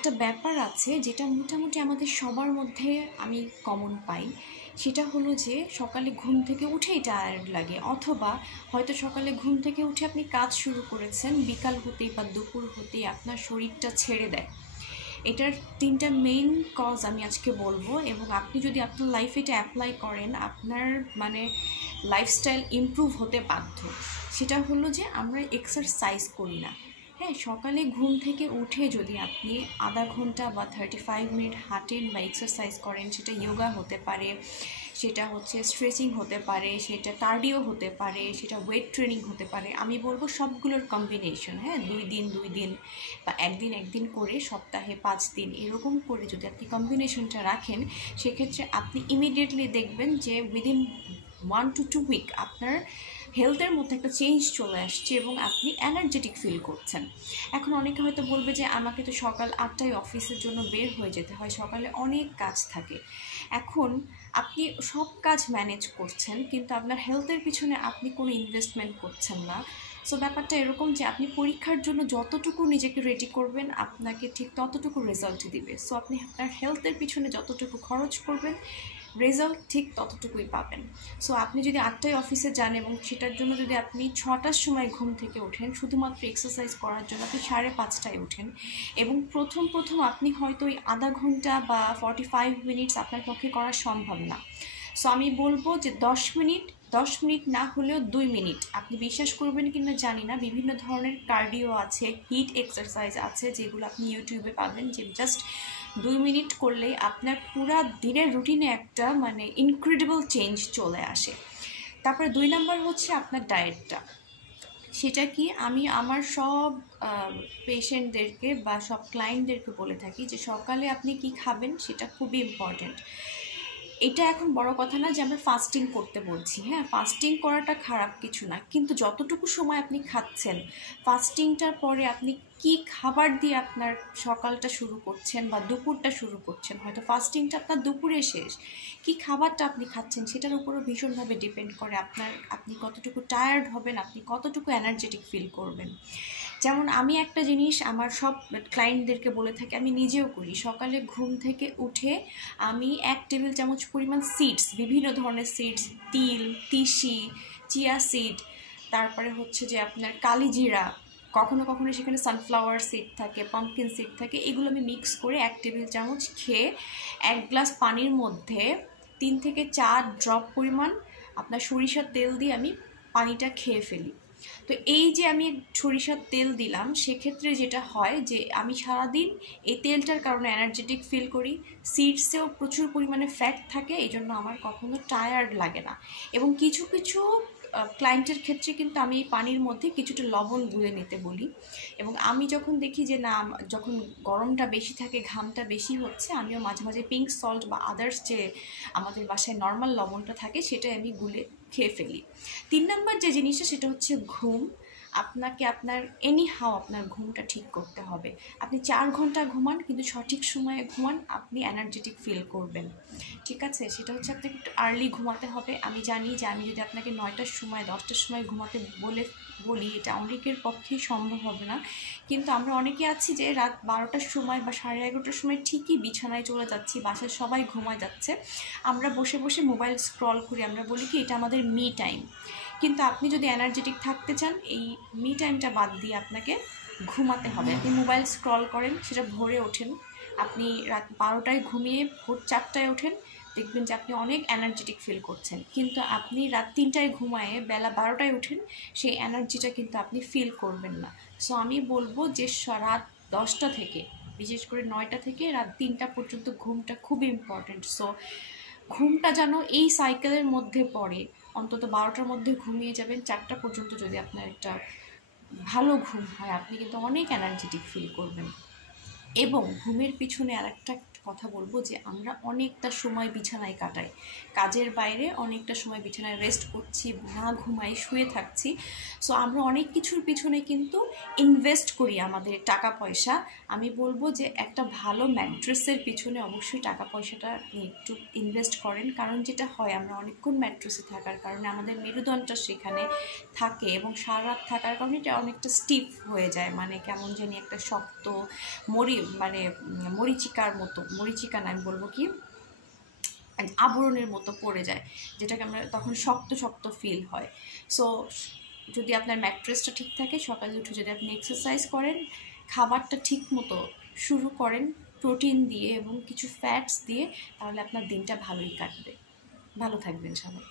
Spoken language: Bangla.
একটা ব্যাপার আছে যেটা মোটামুটি আমাদের সবার মধ্যে আমি কমন পাই। সেটা হলো যে সকালে ঘুম থেকে উঠেই টায়ার্ড লাগে, অথবা হয়তো সকালে ঘুম থেকে উঠে আপনি কাজ শুরু করেছেন, বিকাল হতেই বা দুপুর হতেই আপনার শরীরটা ছেড়ে দেয়। এটার তিনটা মেইন কজ আমি আজকে বলবো, এবং আপনি যদি আপনার লাইফে এটা অ্যাপ্লাই করেন আপনার মানে লাইফস্টাইল ইমপ্রুভ হতে বাধ্য। সেটা হলো যে আমরা এক্সারসাইজ করি না। হ্যাঁ, সকালে ঘুম থেকে উঠে যদি আপনি আধা ঘন্টা বা 35 মিনিট হাঁটেন বা এক্সারসাইজ করেন, সেটা যোগা হতে পারে, সেটা হচ্ছে স্ট্রেচিং হতে পারে, সেটা কার্ডিও হতে পারে, সেটা ওয়েট ট্রেনিং হতে পারে, আমি বলবো সবগুলোর কম্বিনেশন। হ্যাঁ, 2 দিন বা একদিন করে সপ্তাহে 5 দিন এরকম করে যদি আপনি কম্বিনেশনটা রাখেন, সেক্ষেত্রে আপনি ইমিডিয়েটলি দেখবেন যে উইদিন 1 to 2 উইক আপনার হেলথের মধ্যে একটা চেঞ্জ চলে আসছে এবং আপনি এনার্জেটিক ফিল করছেন। এখন অনেকে হয়তো বলবে যে আমাকে তো সকাল 8টায় অফিসের জন্য বের হয়ে যেতে হয়, সকালে অনেক কাজ থাকে। এখন আপনি সব কাজ ম্যানেজ করছেন কিন্তু আপনার হেলথের পিছনে আপনি কোনো ইনভেস্টমেন্ট করছেন না। সো ব্যাপারটা এরকম যে আপনি পরীক্ষার জন্য যতটুকু নিজেকে রেডি করবেন আপনাকে ঠিক ততটুকু রেজাল্ট দিবে। সো আপনি আপনার হেলথের পিছনে যতটুকু খরচ করবেন রেজাল্ট ঠিক ততটুকুই পাবেন। সো আপনি যদি 8টায় অফিসে যান এবং সেটার জন্য যদি আপনি 6টার সময় ঘুম থেকে ওঠেন শুধুমাত্র এক্সারসাইজ করার জন্য, আপনি 5:30টায় ওঠেন এবং প্রথম আপনি হয়তো ওই আধা ঘন্টা বা 45 মিনিটস আপনার পক্ষে করা সম্ভব না। সো আমি বলবো যে 10 মিনিট না হলেও 2 মিনিট, আপনি বিশ্বাস করবেন কিনা জানি না, বিভিন্ন ধরনের কার্ডিও আছে, হিট এক্সারসাইজ আছে যেগুলো আপনি ইউটিউবে পাবেন, যে জাস্ট 2 মিনিট করলেই আপনার পুরা দিনের রুটিনে একটা মানে ইনক্রেডিবল চেঞ্জ চলে আসে। তারপরে 2 নাম্বার হচ্ছে আপনার ডায়েটটা। সেটা কি, আমি আমার সব পেশেন্টদেরকে বা সব ক্লায়েন্টদেরকে বলে থাকি যে সকালে আপনি কি খাবেন সেটা খুবই ইম্পর্ট্যান্ট। এটা এখন বড় কথা না যে আমরা ফাস্টিং করতে বলছি, হ্যাঁ ফাস্টিং করাটা খারাপ কিছু না, কিন্তু যতটুকু সময় আপনি খাচ্ছেন, ফাস্টিংটার পরে আপনি কি খাবার দিয়ে আপনার সকালটা শুরু করছেন বা দুপুরটা শুরু করছেন, হয়তো ফাস্টিংটা আপনার দুপুরে শেষ, কি খাবারটা আপনি খাচ্ছেন সেটার উপরও ভীষণভাবে ডিপেন্ড করে আপনি কতটুকু টায়ার্ড হবেন, আপনি কতটুকু এনার্জেটিক ফিল করবেন। যেমন আমি একটা জিনিস আমার সব ক্লায়েন্টদেরকে বলে থাকি, আমি নিজেও করি, সকালে ঘুম থেকে উঠে আমি 1 টেবিল চামচ পরিমাণ সিডস, বিভিন্ন ধরনের সিডস, তিল, তিসি, চিয়া সিড, তারপরে হচ্ছে যে আপনার কালিজিরা, কখনো কখনো সেখানে সানফ্লাওয়ার সিড থাকে, পাম্পকিন সিড থাকে, এগুলো আমি মিক্স করে 1 টেবিল চামচ খেয়ে 1 গ্লাস পানির মধ্যে 3 থেকে 4 ড্রপ পরিমাণ আপনার সরিষার তেল দিয়ে আমি পানিটা খেয়ে ফেলি। তো এই যে আমি সরিষার তেল দিলাম, সেক্ষেত্রে যেটা হয় যে আমি সারাদিন এই তেলটার কারণে এনার্জেটিক ফিল করি, সিডসেও প্রচুর পরিমাণে ফ্যাট থাকে, এই জন্য আমার কখনো টায়ার্ড লাগে না। এবং কিছু কিছু ক্লায়েন্টের ক্ষেত্রে কিন্তু আমি এই পানির মধ্যে কিছুটা লবণ গুলে নিতে বলি, এবং আমি যখন দেখি যে না, যখন গরমটা বেশি থাকে, ঘামটা বেশি হচ্ছে, আমিও মাঝে মাঝে পিঙ্ক সল্ট বা আদার্স যে আমাদের বাসায় নর্মাল লবণটা থাকে সেটাই আমি গুলে খেয়ে ফেলি। 3 নাম্বার যে জিনিসটা সেটা হচ্ছে ঘুম। আপনাকে আপনার আপনার ঘুমটা ঠিক করতে হবে। আপনি 4 ঘন্টা ঘুমান কিন্তু সঠিক সময়ে ঘুমান, আপনি এনার্জেটিক ফিল করবেন। ঠিক আছে, সেটা হচ্ছে আপনাকে একটু আর্লি ঘুমাতে হবে। আমি জানি যে আমি যদি আপনাকে 9টার সময় 10টার সময় ঘুমাতে বলি এটা অনেকের পক্ষেই সম্ভব হবে না, কিন্তু আমরা অনেকে আছি যে রাত 12টার সময় বা 11:30টার সময় ঠিকই বিছানায় চলে যাচ্ছি, বাসায় সবাই ঘুমায় যাচ্ছে, আমরা বসে বসে মোবাইল স্ক্রল করি, আমরা বলি কি এটা আমাদের মি টাইম। কিন্তু আপনি যদি এনার্জেটিক থাকতে চান, এই মি টাইমটা বাদ দিয়ে আপনাকে ঘুমাতে হবে। আপনি মোবাইল স্ক্রল করেন, সেটা ভোরে ওঠেন, আপনি রাত 12টায় ঘুমিয়ে ভোর 4টায় ওঠেন, দেখবেন যে আপনি অনেক এনার্জেটিক ফিল করছেন। কিন্তু আপনি রাত 3টায় ঘুমায়ে বেলা 12টায় ওঠেন, সেই এনার্জিটা কিন্তু আপনি ফিল করবেন না। সো আমি বলবো যে রাত 10টা থেকে, বিশেষ করে 9টা থেকে রাত 3টা পর্যন্ত ঘুমটা খুবই ইম্পর্ট্যান্ট। সো ঘুমটা যেন এই সাইকেলের মধ্যে পড়ে, অন্তত 12টার মধ্যে ঘুমিয়ে যাবেন, 4টা পর্যন্ত যদি আপনার একটা ভালো ঘুম হয় আপনি কিন্তু অনেক এনার্জেটিক ফিল করবেন। এবং ঘুমের পিছনে আরেকটা কথা বলবো যে আমরা অনেকটা সময় বিছানায় কাটাই, কাজের বাইরে অনেকটা সময় বিছানায় রেস্ট করছি, না ঘুমাই শুয়ে থাকছি। সো আমরা অনেক কিছুর পিছনে কিন্তু ইনভেস্ট করি আমাদের টাকা পয়সা। আমি বলবো যে একটা ভালো ম্যাট্রেসের পিছনে অবশ্যই টাকা পয়সাটা আপনি একটু ইনভেস্ট করেন, কারণ যেটা হয় আমরা অনেকক্ষণ ম্যাট্রেসে থাকার কারণে আমাদের মেরুদণ্ডটা সেখানে থাকে এবং সারা রাত থাকার কারণে এটা অনেকটা স্টিফ হয়ে যায়, মানে কেমন জানি একটা শক্ত মানে মরিচিকার মতো, মরিচিকা না, আমি বলবো কি আবরণের মতো পড়ে যায়, যেটাকে আমরা তখন শক্ত শক্ত ফিল হয়। সো যদি আপনার ম্যাট্রেসটা ঠিক থাকে, সকালে উঠে যদি আপনি এক্সারসাইজ করেন, খাবারটা ঠিক মতো শুরু করেন প্রোটিন দিয়ে এবং কিছু ফ্যাটস দিয়ে, তাহলে আপনার দিনটা ভালোই কাটবে। ভালো থাকবেন সবাই।